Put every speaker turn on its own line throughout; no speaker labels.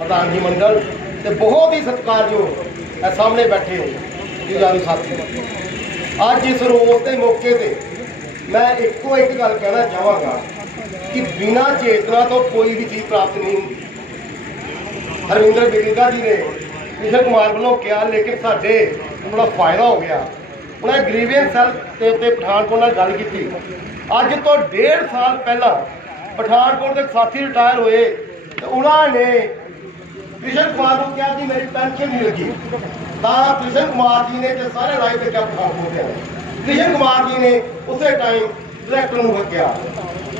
ਪ੍ਰਧਾਨ ਜੀ ਮੰਡਲ ਤੇ ਬਹੁਤ ਹੀ ਸਤਿਕਾਰਯੋਗ ਇਹ ਸਾਹਮਣੇ ਬੈਠੇ ਜੁਝਾਰੂ ਸਾਥੀ। ਅੱਜ ਇਸ ਰੋਜ਼ ਦੇ ਮੌਕੇ ਤੇ ਮੈਂ ਇੱਕੋ ਇੱਕ ਗੱਲ ਕਹਿਣਾ ਚਾਹਾਂਗਾ ਕਿ ਬਿਨਾਂ ਚੇਤਨਾ ਤੋਂ ਕੋਈ ਵੀ ਚੀਜ਼ ਪ੍ਰਾਪਤ ਨਹੀਂ ਹੁੰਦੀ। ਹਰਵਿੰਦਰ ਬਿਰਿੰਦਾ ਜੀ ਨੇ ਕ੍ਰਿਸ਼ਨ ਕੁਮਾਰ ਵੱਲੋਂ ਕਿਹਾ, ਲੇਕਿਨ ਸਾਡੇ ਨੂੰ ਬੜਾ ਫਾਇਦਾ ਹੋ ਗਿਆ। ਉਹਨਾਂ ਗ੍ਰੀਵੈਂਸ ਸੈੱਲ ਦੇ ਉੱਤੇ ਪਠਾਨਕੋਟ ਨਾਲ ਗੱਲ ਕੀਤੀ। ਅੱਜ ਤੋਂ ਡੇਢ ਸਾਲ ਪਹਿਲਾਂ ਪਠਾਨਕੋਟ ਦੇ ਸਾਥੀ ਰਿਟਾਇਰ ਹੋਏ ਤੇ ਉਹਨਾਂ ਨੇ ਕ੍ਰਿਸ਼ਨ ਕੁਮਾਰ ਨੂੰ ਕਿਹਾ ਕਿ ਮੇਰੀ ਪੈਨਸ਼ਨ ਨਹੀਂ ਲੱਗੀ। ਤਾਂ ਕ੍ਰਿਸ਼ਨ ਕੁਮਾਰ ਜੀ ਨੇ ਤੇ ਸਾਰੇ ਰਾਜ ਦੇ ਕਿਆ ਪਠਾਨਕੋਟ ਦੇ ਆਏ। ਕ੍ਰਿਸ਼ਨ ਕੁਮਾਰ ਜੀ ਨੇ ਉਸੇ ਟਾਈਮ ਡਾਇਰੈਕਟਰ ਨੂੰ ਕਿਹਾ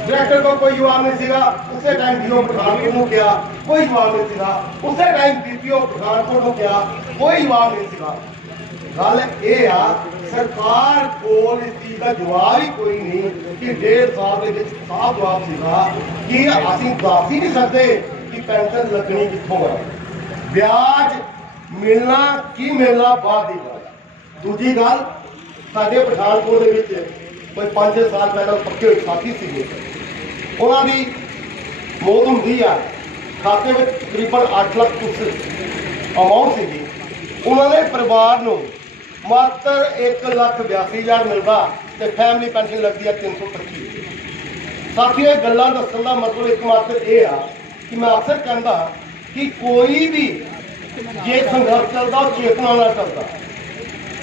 ਡਾਇਰੈਕਟਰ ਕੋਲ ਕੋਈ ਜਵਾਬ ਨਹੀਂ ਸੀਗਾ। ਉਸੇ ਟਾਈਮ ਡੀਓ ਪਠਾਨਕੋਟ ਨੂੰ ਕਿਹਾ। ਕੋਈ ਜਵਾਬ ਨਹੀਂ ਸੀਗਾ। ਉਸੇ ਟਾਈਮ ਬੀਪੀਓ ਪਠਾਨਕੋਟ ਨੂੰ ਕਿਹਾ। ਕੋਈ ਜਵਾਬ ਨਹੀਂ ਸੀਗਾ। ਗੱਲ ਇਹ ਆ, ਸਰਕਾਰ ਕੋਲ ਇਸ ਚੀਜ਼ ਦਾ ਜਵਾਬ ਹੀ ਕੋਈ ਨਹੀਂ ਕਿ ਡੇਢ ਸਾਲ ਦੇ ਵਿੱਚ ਸਾਫ਼ ਜਵਾਬ ਸੀਗਾ ਕਿ ਅਸੀਂ ਦੱਸ ਹੀ ਨਹੀਂ ਸਕਦੇ ਕਿ ਪੈਨਸ਼ਨ ਲੱਗਣੀ ਕਿੱਥੋਂ ਆ। ਵਿਆਜ ਮਿਲਣਾ ਕੀ ਮਿਲਣਾ ਬਾਅਦ ਦੀ ਗੱਲ ਦੂਜੀ ਗੱਲ, ਸਾਡੇ ਪਠਾਨਕੋਟ ਦੇ ਵਿੱਚ ਕੋਈ 5 ਸਾਲ ਪਹਿਲਾਂ ਪੱਕੇ ਹੋਏ ਸਾਥੀ ਸੀਗੇ। ਉਹਨਾਂ ਦੀ ਮੌਤ ਹੁੰਦੀ ਆ, ਖਾਤੇ ਵਿੱਚ ਤਕਰੀਬਨ 8 ਲੱਖ ਕੁਛ ਅਮਾਉਂਟ ਸੀਗੀ। ਉਹਨਾਂ ਦੇ ਪਰਿਵਾਰ ਨੂੰ ਮਾਤਰ 1 ਲੱਖ 82000 ਮਿਲਦਾ ਤੇ ਫੈਮਿਲੀ ਪੈਨਸ਼ਨ ਲੱਗਦੀ ਆ 325 ਸਾਥੀਓ, ਇਹ ਗੱਲਾਂ ਦੱਸਣ ਦਾ ਮਤਲਬ ਇੱਕ ਮਾਤਰ ਇਹ ਆ ਕਿ ਮੈਂ ਅਕਸਰ ਕਹਿੰਦਾ ਕਿ ਕੋਈ ਵੀ ਜੇ ਸੰਘਰਸ਼ ਚੱਲਦਾ, ਉਹ ਚੇਤਨਾ ਨਾਲ ਚੱਲਦਾ।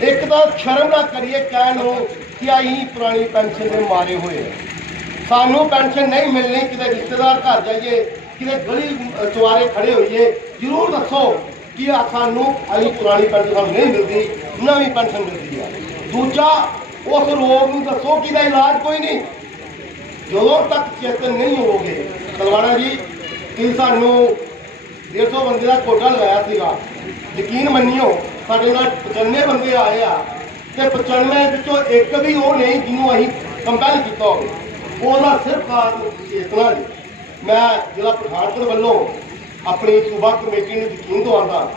ਇੱਕ ਤਾਂ ਸ਼ਰਮ ਨਾ ਕਰੀਏ, ਕਹਿਣ ਨੂੰ ਕਿ ਅਸੀਂ ਪੁਰਾਣੀ ਪੈਨਸ਼ਨ ਦੇ ਮਾਰੇ ਹੋਏ ਸਾਨੂੰ ਪੈਨਸ਼ਨ ਨਹੀਂ ਮਿਲਣੀ, ਕਿਤੇ ਰਿਸ਼ਤੇਦਾਰ ਘਰ ਜਾਈਏ, ਕਿਤੇ ਗਲੀ ਚੁਆਰੇ ਖੜੇ ਹੋਈਏ, ਜ਼ਰੂਰ ਦੱਸੋ ਕਿ ਸਾਨੂੰ ਅਸੀਂ ਪੁਰਾਣੀ ਪੈਨਸ਼ਨ ਨਹੀਂ ਮਿਲਦੀ। ਨਵੀਂ ਪੈਨਸ਼ਨ ਮਿਲਦੀ ਆ। ਦੂਜਾ, ਉਸ ਰੋਗ ਨੂੰ ਦੱਸੋ ਕਿ ਇਹਦਾ ਇਲਾਜ ਕੋਈ ਨਹੀਂ। ਜਦੋਂ ਤੱਕ ਚੇਤਨ ਨਹੀਂ ਹੋਵੋਗੇ ਤਲਵਾਣਾ ਜੀ, ਕਿ ਸਾਨੂੰ 150 ਬੰਦੇ ਦਾ ਕੋਟਾ ਲਗਾਇਆ ਸੀਗਾ। ਯਕੀਨ ਮੰਨਿਓ, ਸਾਡੇ ਨਾਲ 95 ਬੰਦੇ ਆਏ ਆ ਤੇ 95 ਵਿੱਚੋਂ ਇੱਕ ਵੀ ਉਹ ਨਹੀਂ ਜਿਹਨੂੰ ਅਸੀਂ ਕੰਪੈਲ ਕੀਤਾ ਹੋਵੇ। ਉਹਦਾ ਸਿਰਫ ਕਾਰਨ ਚੇਤਨਾ ਜੀ। ਮੈਂ ਜ਼ਿਲ੍ਹਾ ਪਠਾਨਕੋਟ ਵੱਲੋਂ ਆਪਣੀ ਸੂਬਾ ਕਮੇਟੀ ਨੂੰ ਯਕੀਨ ਦਵਾਉਂਦਾ,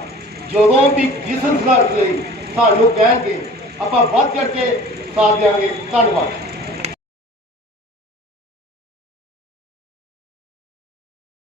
ਜਦੋਂ ਵੀ ਜਿਸ ਸੰਘਰਸ਼ ਲਈ ਸਾਨੂੰ ਕਹਿਣਗੇ ਆਪਾਂ ਵੱਧ ਚੜ ਕੇ ਸਾਥ ਦਿਆਂਗੇ। ਧੰਨਵਾਦ।